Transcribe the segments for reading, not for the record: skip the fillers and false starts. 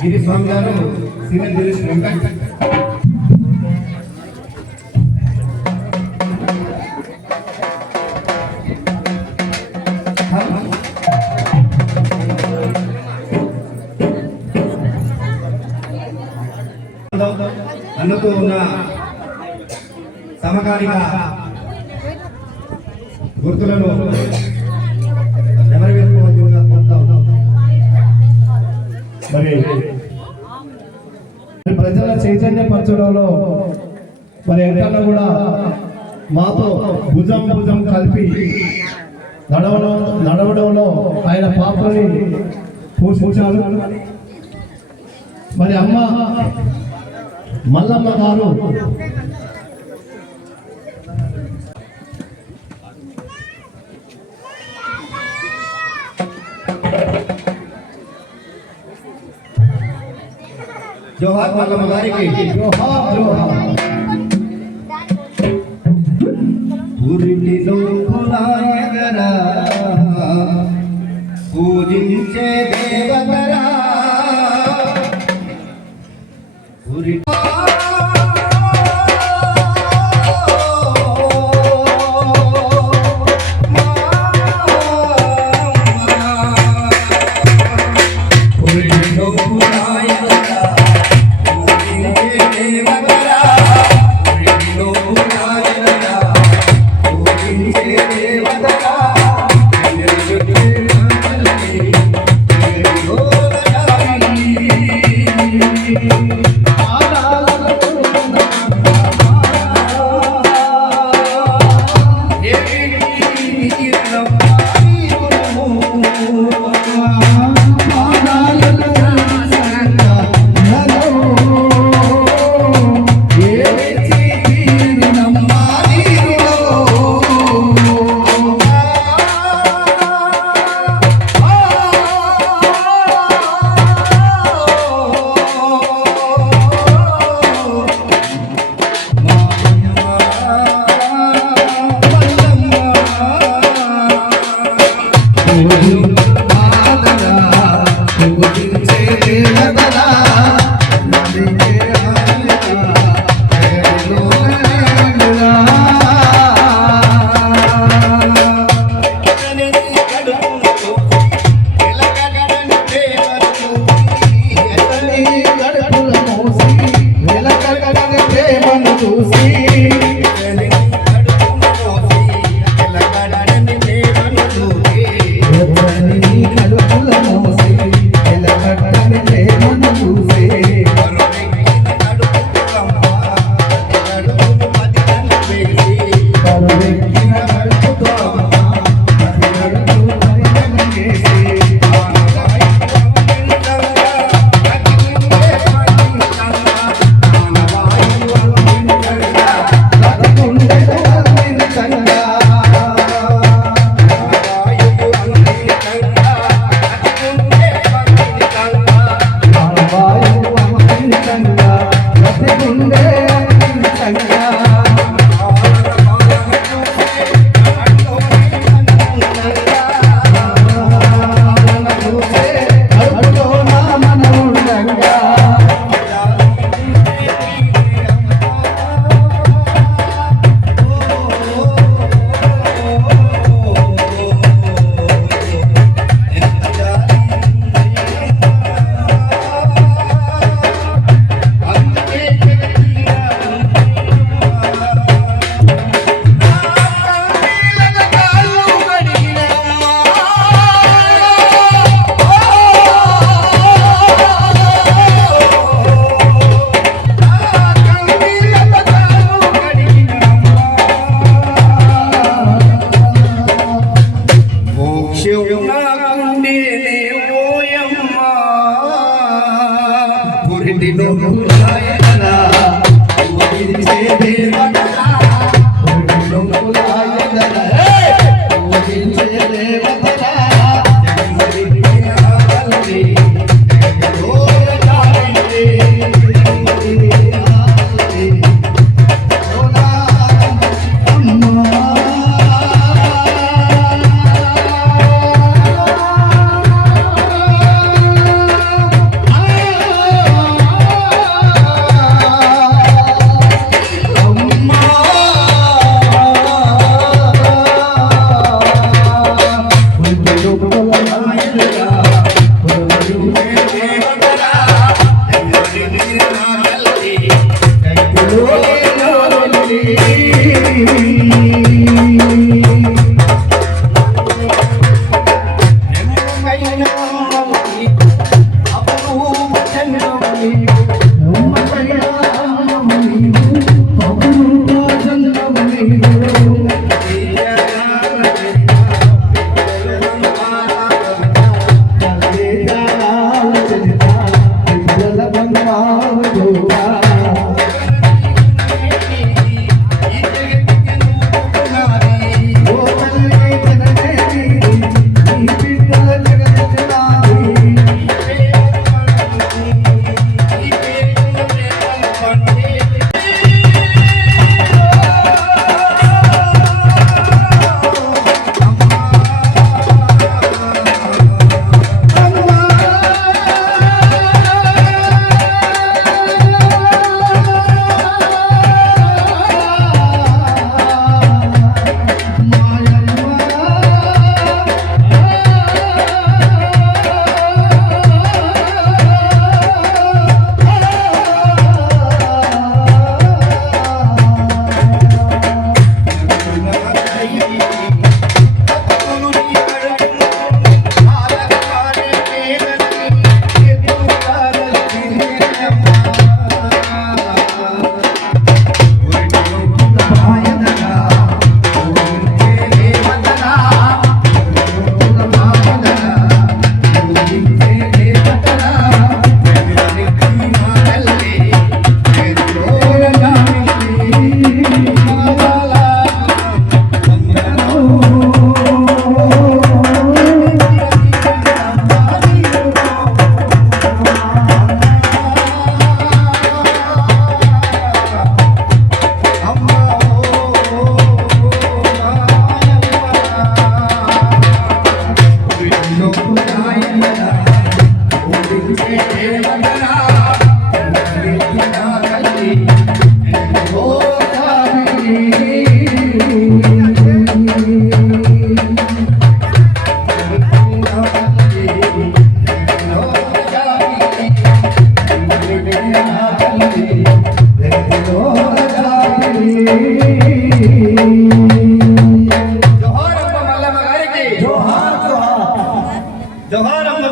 గిరిస్వామి గారు senior journalist Venkat అన్నతో ఉన్న సమకాలిక గుర్తులను ఎవరి వేసుకోవాల్సిందిగా కోరుతాం. మరి ప్రజల చైతన్యపరచడంలో మరి ఎక్కడ కూడా మాతో భుజం భుజం కలిపి నడవడంలో ఆయన పాత్రని పోషించారు. మరి అమ్మ మల్లమ్మ గారు జోహార్ మల్లమ్మ గారికి జోహార్ జోహార్. పూజిలో కులాయగరా పూజించే దేవతరా జగతి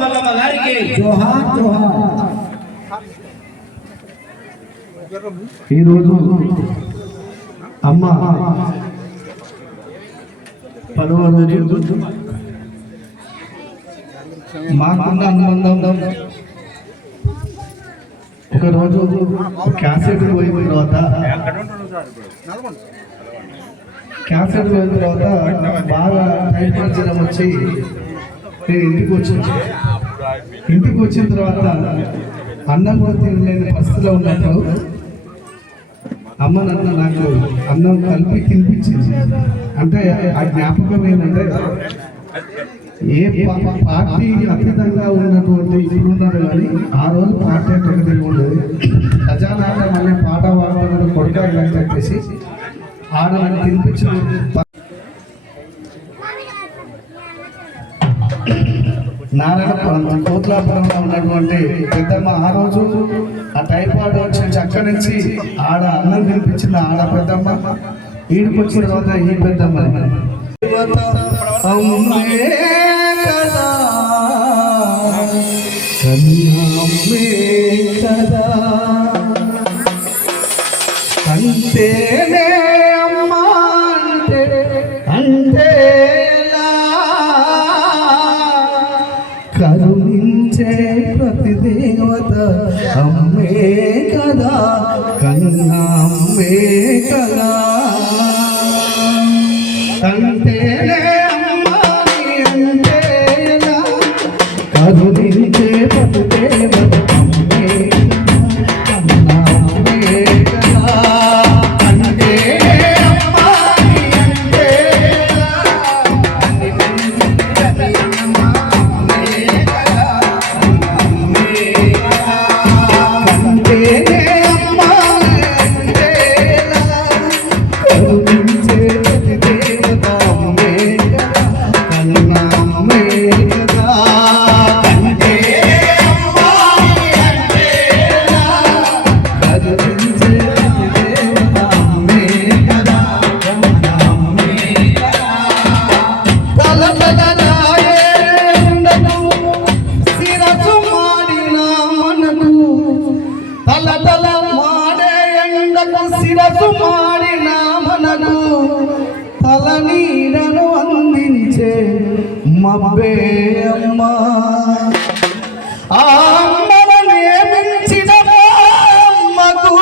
మల్లమ్మ గారికి జోహార్ జోహార్. ఈరోజు అమ్మ పదవ రోజు మాకున్న అనుబంధం ఒకరోజు క్యాసెట్ పోయిన తర్వాత బాగా టైఫాయిడ్ జ్వరం వచ్చి నేను ఇంటికి వచ్చిన తర్వాత అన్నం కూడా తినలేని పరిస్థితిలో ఉన్నప్పుడు అమ్మ నాకు అన్నం కలిపి తినిపించింది. అంటే ఆ జ్ఞాపకం ఏంటంటే ఏ పార్టీ అతీతంగా ఉన్నటువంటి ఇప్పుడున్నారు కానీ ఆ రోజు పార్టీ అంటే ఒకటి ఉండదు. ఖజానా మళ్ళీ పాట పాడడం కొడకాలని చెప్పేసి ఆడని తినిపించిన నారాయణపురం కోట్లాపురంలో ఉన్నటువంటి పెద్దమ్మ ఆ రోజు ఆ టైఫాయిడ్ వచ్చి అక్కడి నుంచి ఆడ అన్నం తినిపించిన ఆడ పెద్దమ్మ ఈడికి వచ్చిన తర్వాత ఈ పెద్దమ్మ కదా అంతేనే అమ్మా అంటే కరుణించే ప్రతి దేవత అమ్మే కదా కన్నా అమ్మే కదా అంతేనే అమ్మా అంటేలా కరుణించే ప్రతి దేవత అమ్మే కన్నా అమ్మే కదా అంటే శిరసు మాడిన మనకు తల నీడను అందించే మబ్బే అమ్మ ఆ అమ్మను నియమించిన అమ్మకు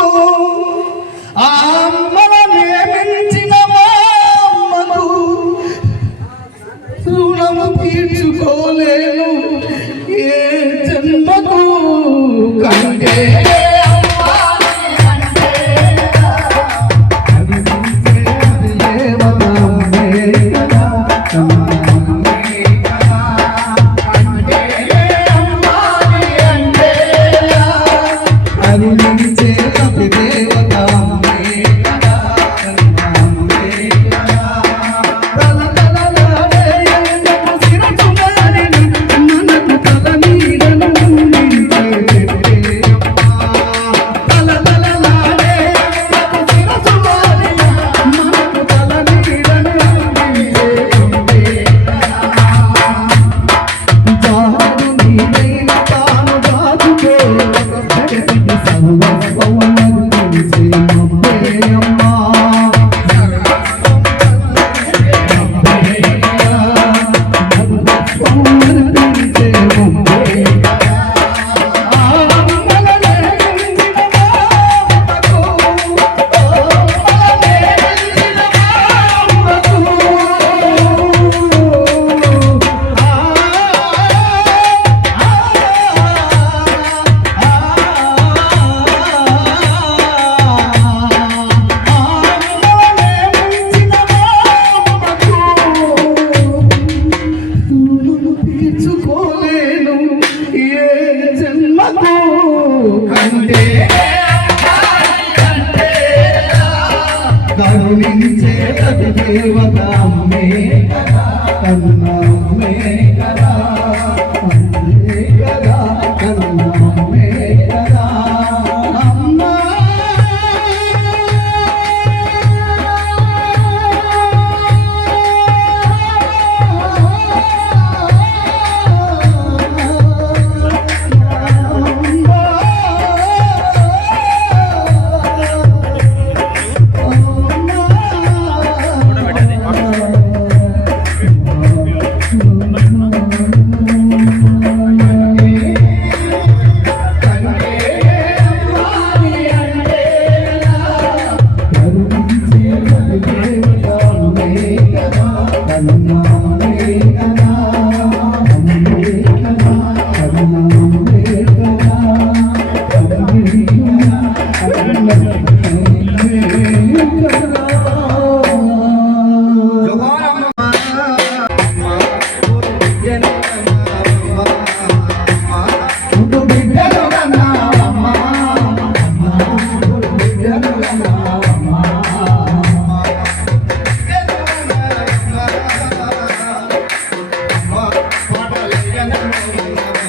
ఆ అమ్మను నియమించిన అమ్మకు రుణము తీర్చుకోలేను ఏ జన్మకు కంటే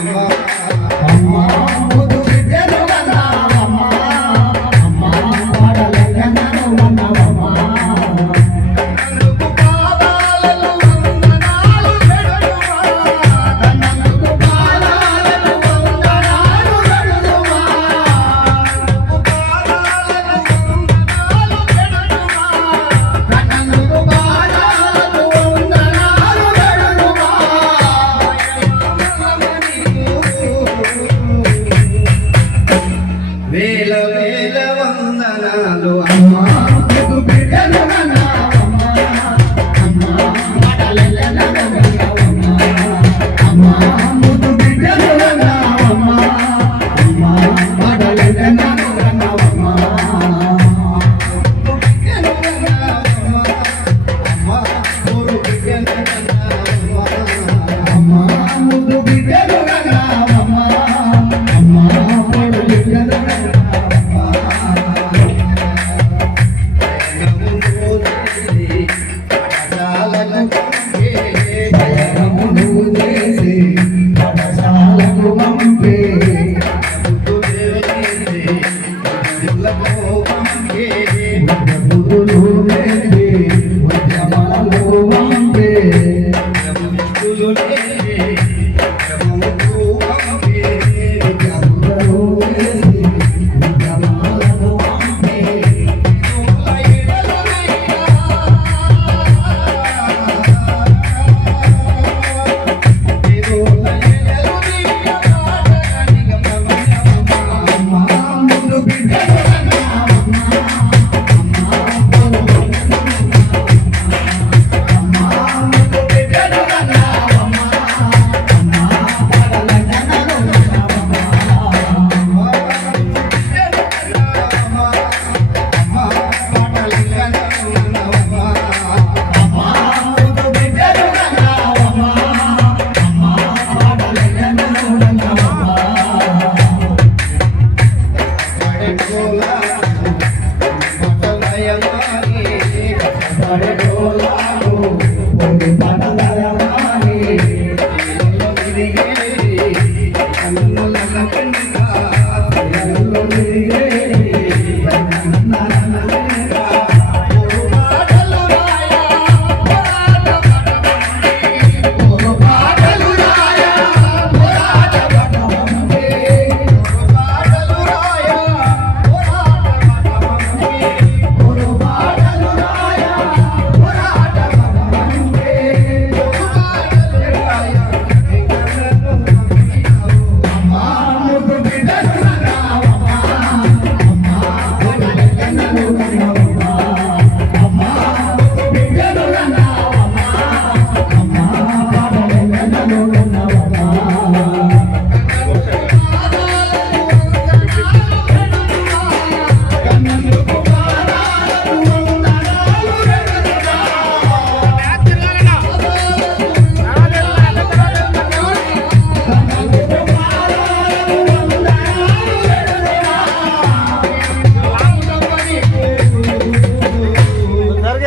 అమ్మా ముద్దు బిడ్డలు కన్నావమ్మా అమ్మా పాడలెన్నెన్నో కన్నావమ్మా కన్నుకు పాదాలను వందనాలు పెడుదుమా కన్నుకు పాదాలను వందనాలు పెడుదుమా కన్నుకు పాదాలను వందనాలు పెడుదుమా కన్నుకు పాదాలను వందనాలు పెడుదుమా వేల వేల వందనాలు అమ్మా ముద్దు బిడ్డలు కన్నావమ్మా అమ్మా పాడలెన్నెన్నో కన్నావమ్మా అమ్మా ముద్దు బిడ్డలు కన్నావమ్మా అమ్మా పాడలెన్నెన్నో కన్నావమ్మా బిడ్డలు కన్నావమ్మా అమ్మా ముద్దు బిడ్డలు కన్నావమ్మా అమ్మా ముద్దు బిడ్డలు కన్నావమ్మా అమ్మా పాడలెన్నెన్నో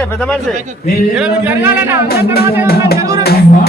పెద్ద మనిషి అమ్మా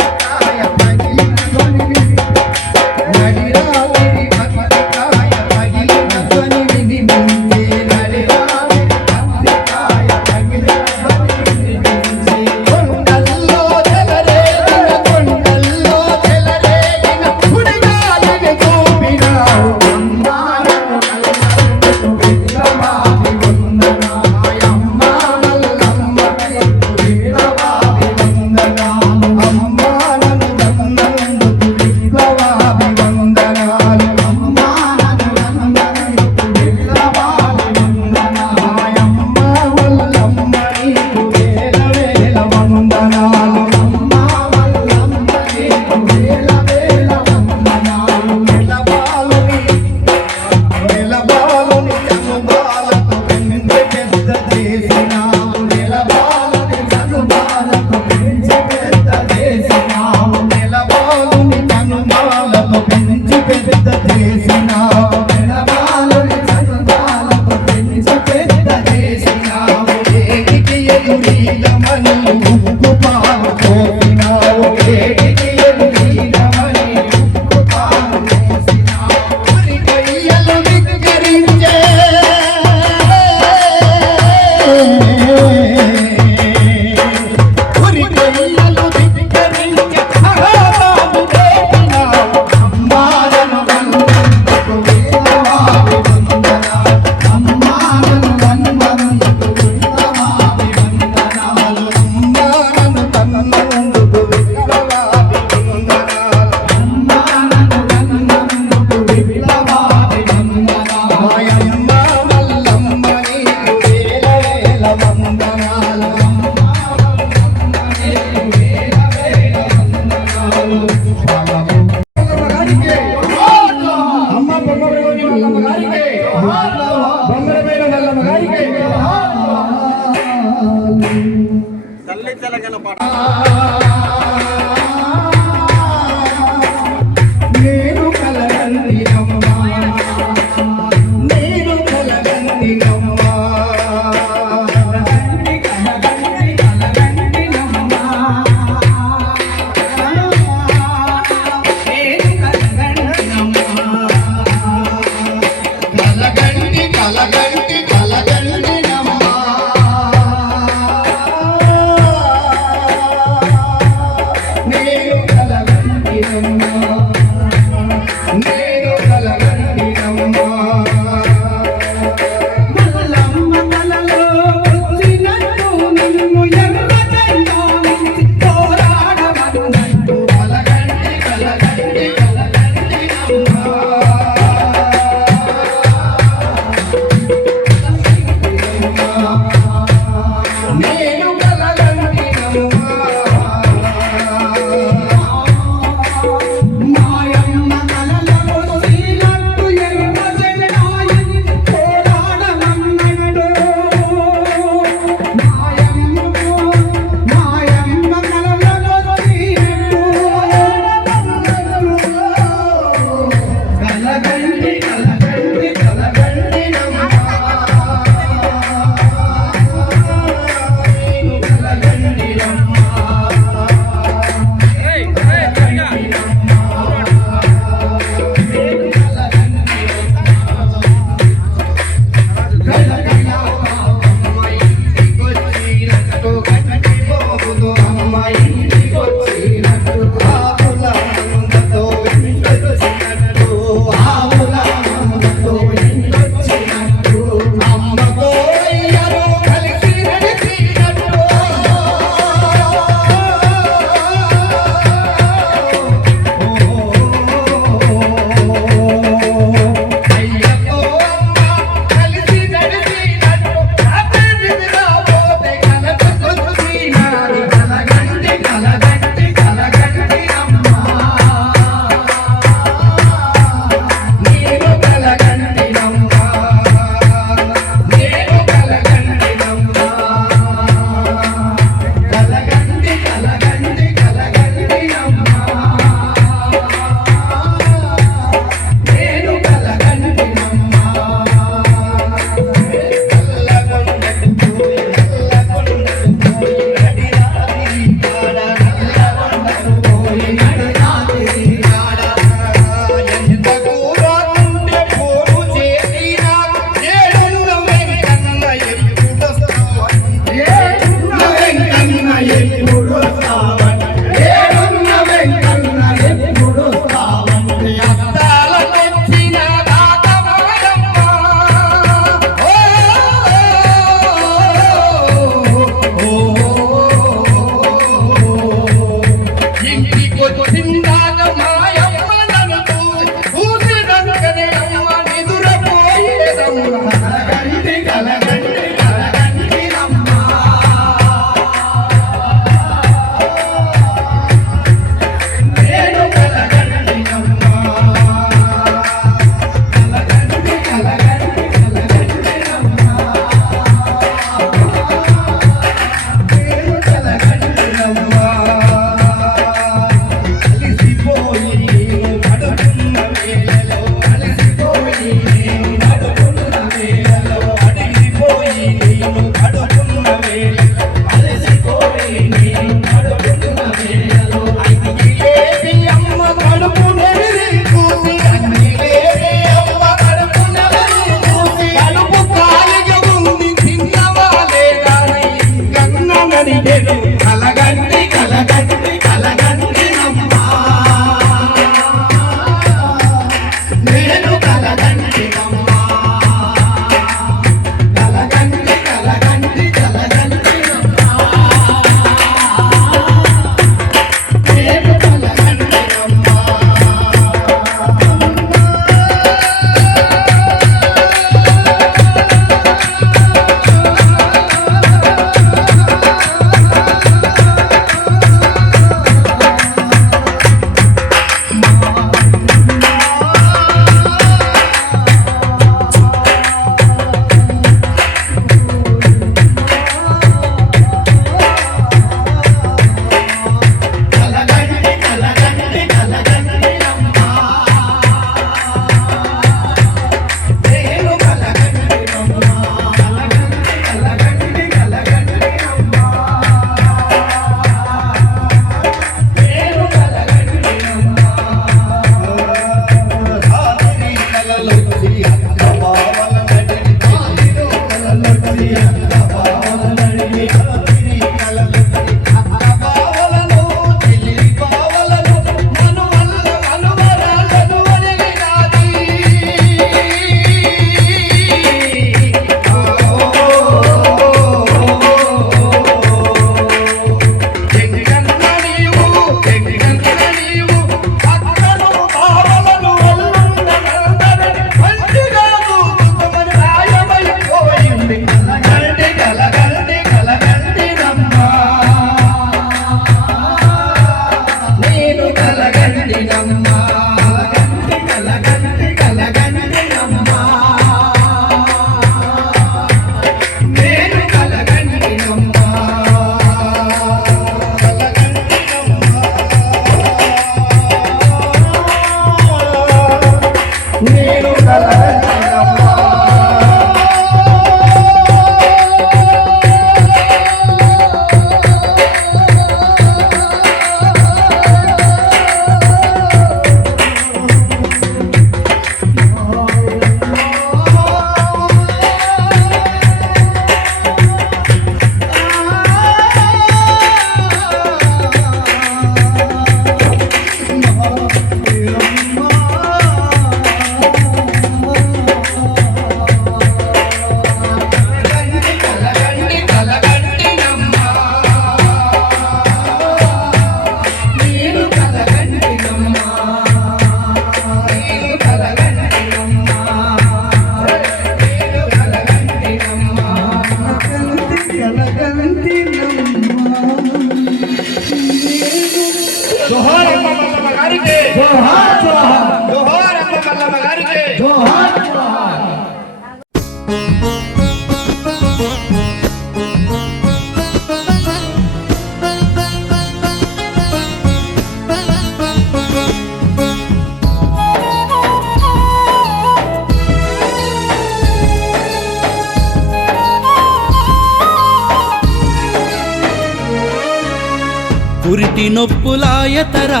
పురిటి నొప్పులాయతరా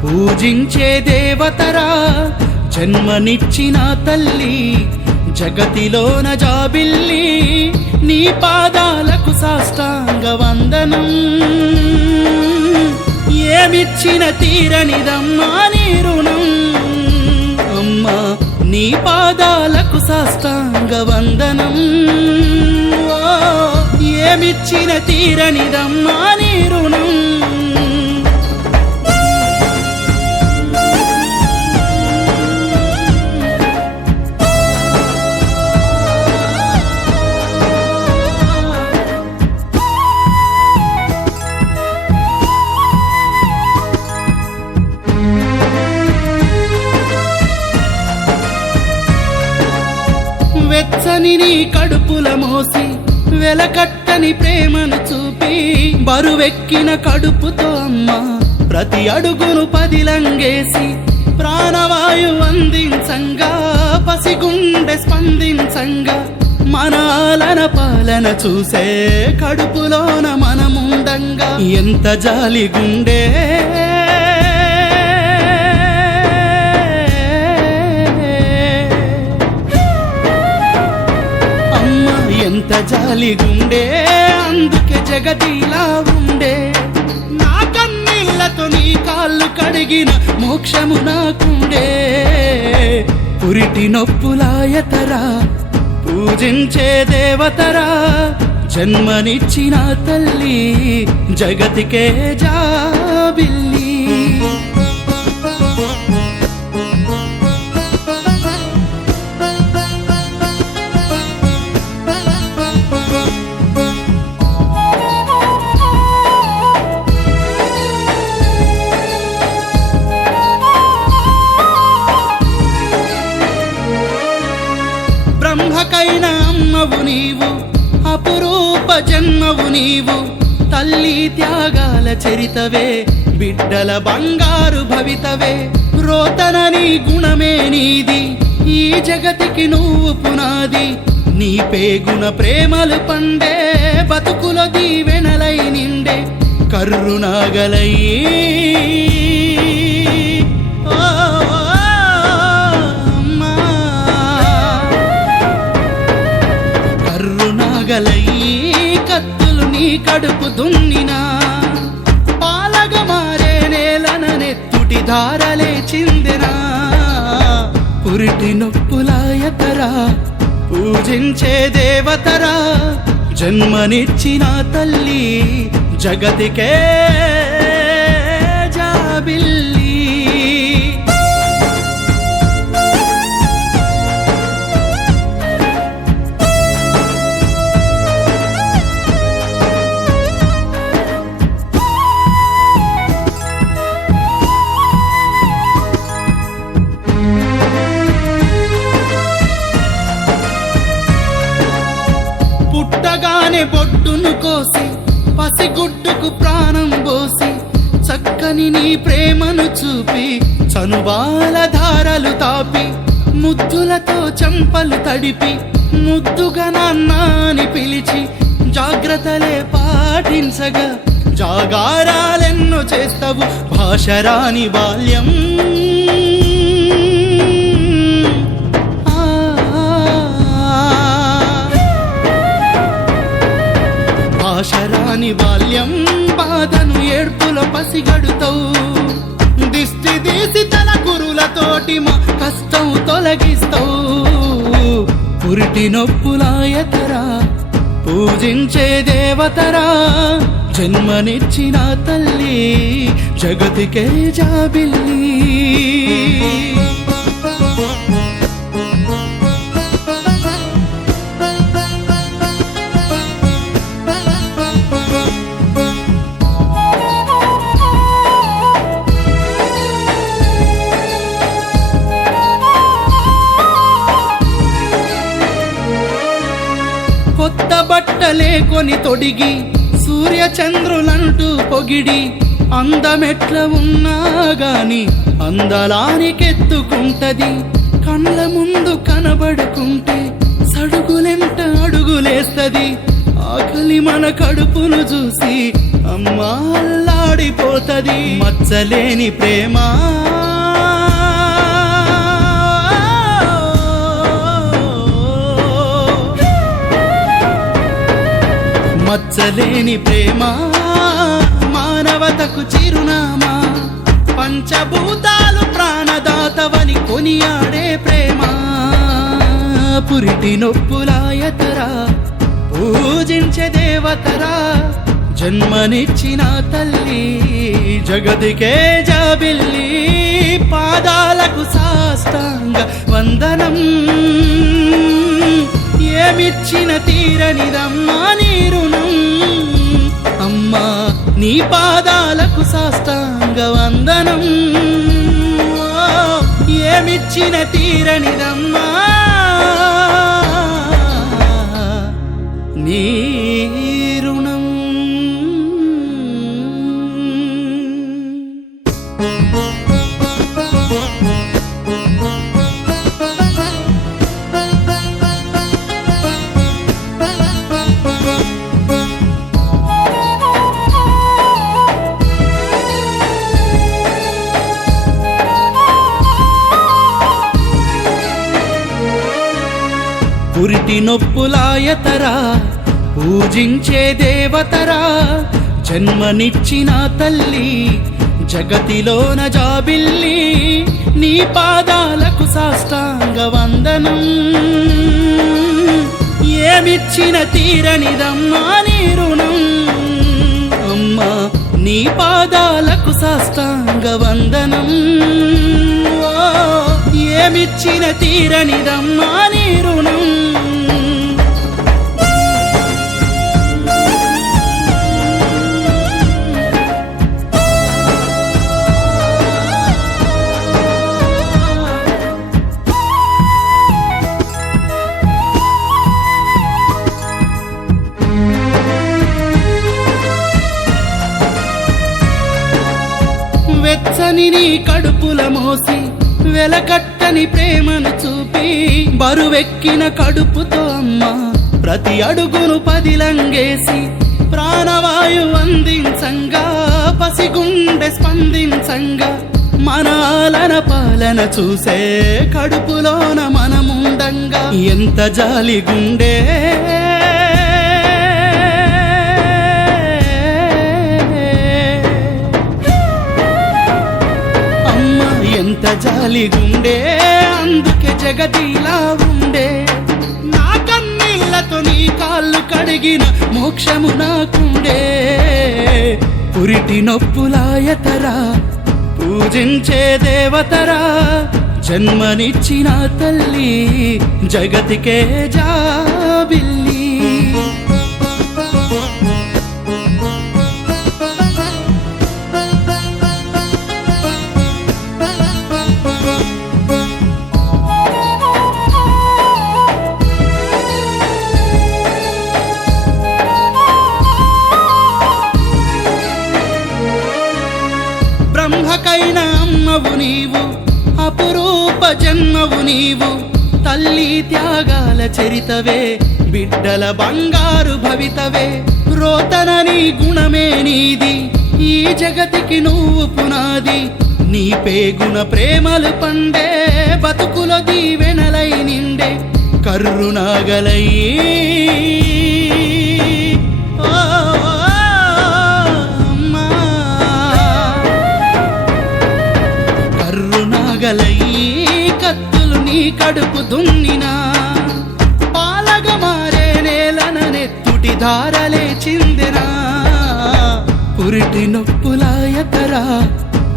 పూజించే దేవతరా జన్మనిచ్చిన తల్లి జగతిలోన జాబిల్లి నీ పాదాలకు సాష్టాంగ వందనం ఏమిచ్చిన తీరనిదమ్మా నీ రుణం అమ్మా నీ పాదాలకు సాష్టాంగ వందనం ఏమిచ్చిన తీరనిదమ్మా నీ రుణం వెచ్చని నీ కడుపుల మోసి వెలకట్టని ప్రేమను చూపి బరువెక్కిన కడుపుతో అమ్మ ప్రతి అడుగును పదిలంగేసి ప్రాణవాయు అందించంగా పసిగుండె స్పందించంగా మనాలన పాలన చూసే కడుపులోన మనముండంగా ఎంత జాలి గుండె ఎంత జాలి గుండే అందుకే జగతిలా ఉండే నా కన్నీళ్లతో నీ కాళ్ళు కడిగిన మోక్షము నాకుండే పురిటి నొప్పులాయతరా పూజించే దేవతరా జన్మనిచ్చిన తల్లి జగతికే జాబిల్లి బ్రహ్మకైన అమ్మవు నీవు అపురూప జన్మవు నీవు తల్లి త్యాగాల చరితవే బిడ్డల బంగారు భవితవే రోతనని గుణమే నీది ఈ జగతికి నువ్వు పునాది నీ పేగుణ ప్రేమలు పండే బతుకుల దీవెనలై నిండే కర్రునాగలై కత్తులు నీ కడుపు దున్నినా పాలగ మారే నేలన నెత్తుటి ధారలే చిందెనా పురిటి నొప్పులాయతరా పూజించే దేవతరా జన్మనిచ్చిన తల్లి జగతికే జాబిల్లి పుట్టగానే బొట్టును కోసి పసిగుడ్డుకు ప్రాణం పోసి చక్కని నీ ప్రేమను చూపి చనుబాల ధారలు తాపి ముద్దులతో చెంపలు తడిపి ముద్దుగా నాన్న అని పిలిచి జాగ్రత్తలే పాటించగా జాగారాలెన్నో చేస్తావు భాషరాని బాల్యం భాషరాని బాల్యం బాధను ఏడ్పులో పసిగడుతావు దిష్టి తీసి తల గురులతోటి మా కష్టం తొలగిస్తావు పురిటి నొప్పులాయతరా పూజించే దేవతరా జన్మనిచ్చిన తల్లి జగతికే జాబిల్లి కొత్త బట్టలే కొని తొడిగి సూర్య చంద్రులంటూ పొగిడి అందమెట్ల ఉన్నా గాని అందలానికెత్తుకుంటది కండ్ల ముందు కనబడుకుంటే సడుగులెంట అడుగులేస్తది ఆకలి మన కడుపును చూసి అమ్మా మాడిపోతది మచ్చలేని ప్రేమ మచ్చలేని ప్రేమ మానవతకు చిరునామా పంచభూతాలు ప్రాణదాతవని కొనియాడే ప్రేమ పురిటి నొప్పులాయతరా పూజించే దేవతరా జన్మనిచ్చిన తల్లి జగతికే జాబిల్లి పాదాలకు సాష్టాంగ వందనం ఏమిచ్చిన తీరనిదమ్మా నీ రుణం అమ్మా నీ పాదాలకు సాష్టాంగ వందనం ఏమిచ్చిన తీరనిదమ్మా నీ రుణం పురిటి నొప్పులాయతరా పూజించే దేవతరా జన్మనిచ్చిన తల్లి జగతిలోన జాబిల్లి నీ పాదాలకు సాష్టాంగ వందనం ఏమిచ్చిన తీరనిదమ్మా నీ రుణం అమ్మా నీ పాదాలకు సాష్టాంగ వందనం ఏమిచ్చిన తీరనిదమ్మా నీ రుణం వెచ్చని నీ కడుపుల మోసి వెలకట్టని ప్రేమను చూపి బరువెక్కిన కడుపుతో అమ్మా ప్రతి అడుగును పదిలంగేసి ప్రాణవాయు అందించంగా పసిగుండె స్పందించంగా మనాలన పాలన చూసే కడుపులోన మనముండంగా ఎంత జాలి గుండె ఎంత జాలి గుండె అందుకే జగతిలా ఉండే నా కన్నీళ్లతో నీ కాళ్ళు కడిగిన మోక్షము నాకుండే పురిటి నొప్పులాయతరా పూజించే దేవతరా జన్మనిచ్చిన తల్లి జగతికే జాబిల్లి బ్రహ్మకైన అమ్మవు నీవు అపురూప జన్మవు నీవు తల్లి త్యాగాల చరితవే బిడ్డల బంగారు భవితవే రోతన నీ గుణమే నీది ఈ జగతికి నువ్వు పునాది నీ పేగున ప్రేమలు పండే బతుకులో దీవెనలై నిండే కర్రునాగలై కత్తులు నీ కడుపు దున్నినా పాలగ మారే నేలన నెత్తుటి ధారలే చిందినా పురిటి నొప్పులాయతరా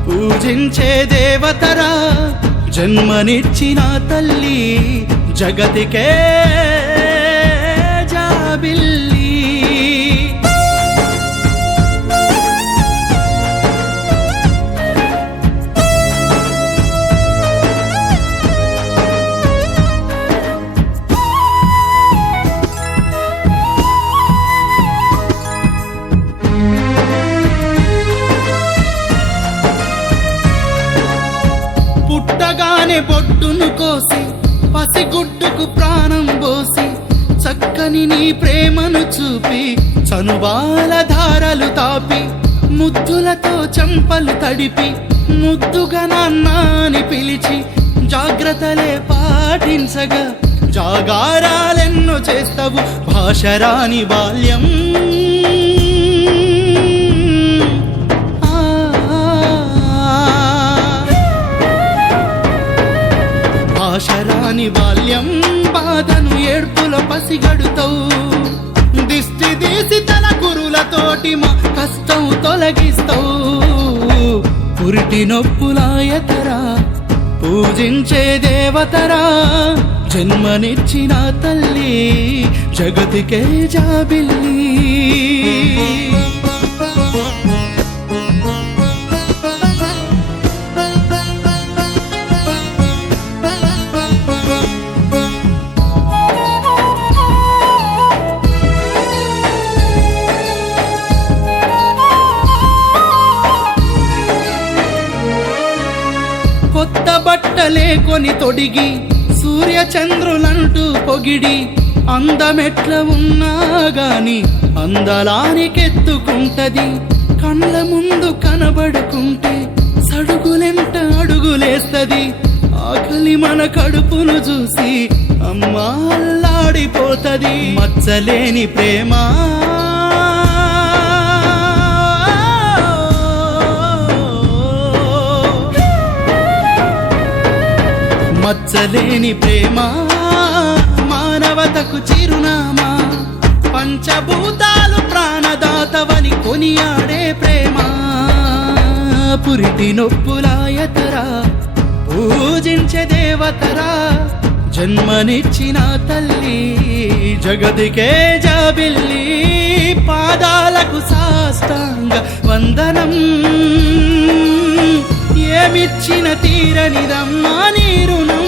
పూజించే దేవతరా జన్మనిచ్చిన తల్లి జగతికే జాబిల్లి పుట్టగానే బొడ్డును కోసి పసిగుడ్డుకు ప్రాణం పోసి చక్కని నీ ప్రేమను చూపి చనుబాల ధారలు తాపి ముద్దులతో చంపలు తడిపి ముద్దుగా నాన్న అని పిలిచి జాగ్రత్తలే పాటించగా జాగారాలెన్నో చేస్తావు భాషరాని బాల్యం. భాషరాని బాల్యం బాధను ఏడ్పుల పసిగడుతావు. దిష్టి తీసి తల కురులతోటి మా కష్టం తొలగిస్తావు. పురిటి నొప్పులాయతరా పూజించే దేవతరా జన్మనిచ్చిన తల్లి జగతికే జాబిల్లి. కొత్త బట్టలే కొని తొడిగి సూర్య చంద్రులంటూ పొగిడి అందమెట్ల ఉన్నా గాని అందలానికెత్తుకుంటది. కళ్ళ ముందు కనబడుకుంటే సడుగులెంట అడుగులేస్తది. ఆకలి మన కడుపును చూసి అమ్మా అల్లాడిపోతది. మచ్చలేని ప్రేమ మచ్చలేని ప్రేమ మానవతకు చిరునామా. పంచభూతాలు ప్రాణదాతవని కొనియాడే ప్రేమ. పురిటి నొప్పులాయతరా పూజించే దేవతరా జన్మనిచ్చిన తల్లి జగతికే జాబిల్లి. పాదాలకు సాష్టాంగ వందనం. ఏమిచ్చిన తీరనిదమ్మా నీ రుణం.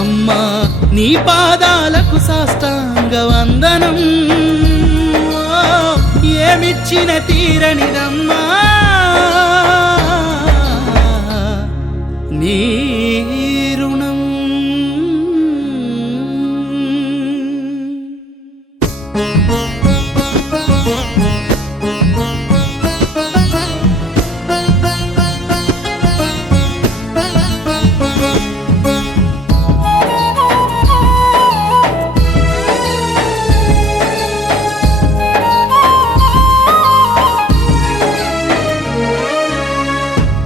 అమ్మా నీ పాదాలకు సాష్టాంగ వందనం. ఏమిచ్చిన తీరనిదమ్మా నీ రుణం.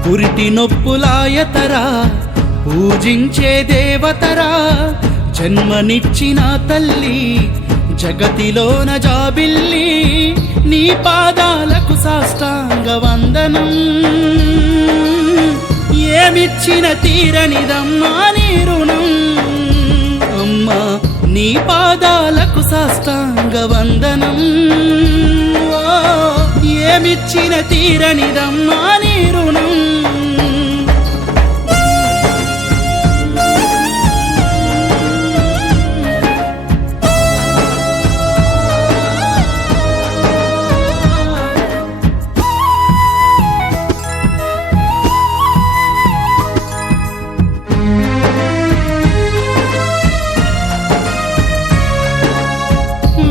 పురిటి నొప్పులాయతరా పూజించే దేవతరా జన్మనిచ్చిన తల్లి జగతిలోన జాబిల్లి. నీ పాదాలకు సాష్టాంగ వందనం. ఏమిచ్చిన తీరనిదమ్మా నీ రుణం. అమ్మా నీ పాదాలకు సాష్టాంగ వందనం. ఏమిచ్చిన తీరనిదమ్మా నీ రుణం.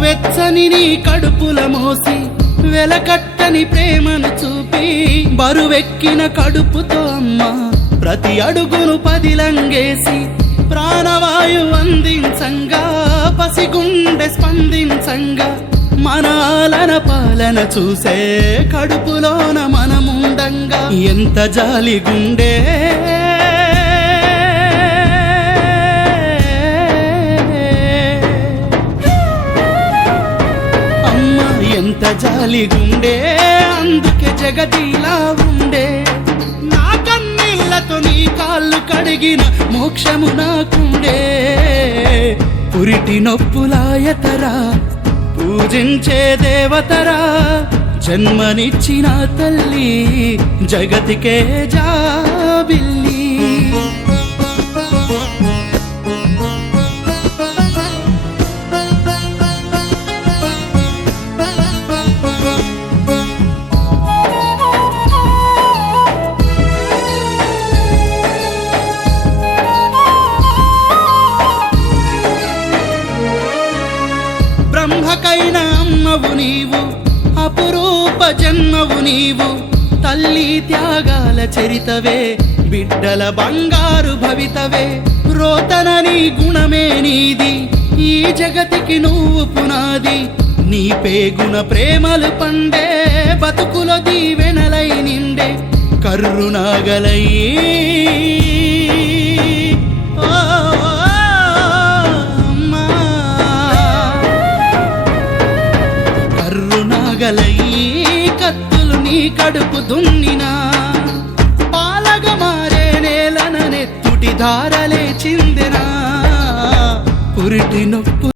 వెచ్చని నీ కడుపుల మోసి వెలకట్టని ప్రేమను చూపి బరువెక్కిన కడుపుతో అమ్మా ప్రతి అడుగును పదిలంగేసి ప్రాణవాయు అందించంగా పసిగుండె స్పందించంగా మనాలన పాలన చూసే కడుపులోన మనముండంగా ఎంత జాలి గుండె. ఎంత జాలి గుండె అందుకే జగతిలా ఉండే. నా కన్నీళ్లతో నీ కాళ్ళు కడిగిన మోక్షము నాకుండే. పురిటి నొప్పులాయతరా పూజించే దేవతరా జన్మనిచ్చిన తల్లి జగతికే జాబిల్లి. బ్రహ్మకైన అమ్మవు నీవు అపురూప జన్మవు నీవు తల్లి త్యాగాల చరితవే బిడ్డల బంగారు భవితవే రోతన నీ గుణమే నీది ఈ జగతికి నువ్వు పునాది నీ పేగుణ ప్రేమలు పండే బతుకులో దీవెనలై నిండే కరుణాగలై కరుణాగలై కత్తులు నీ కడుపు దున్నినా పాలగ మారే నేలన నెత్తుటి ధారలే చిందెనా పురిటి నొప్పి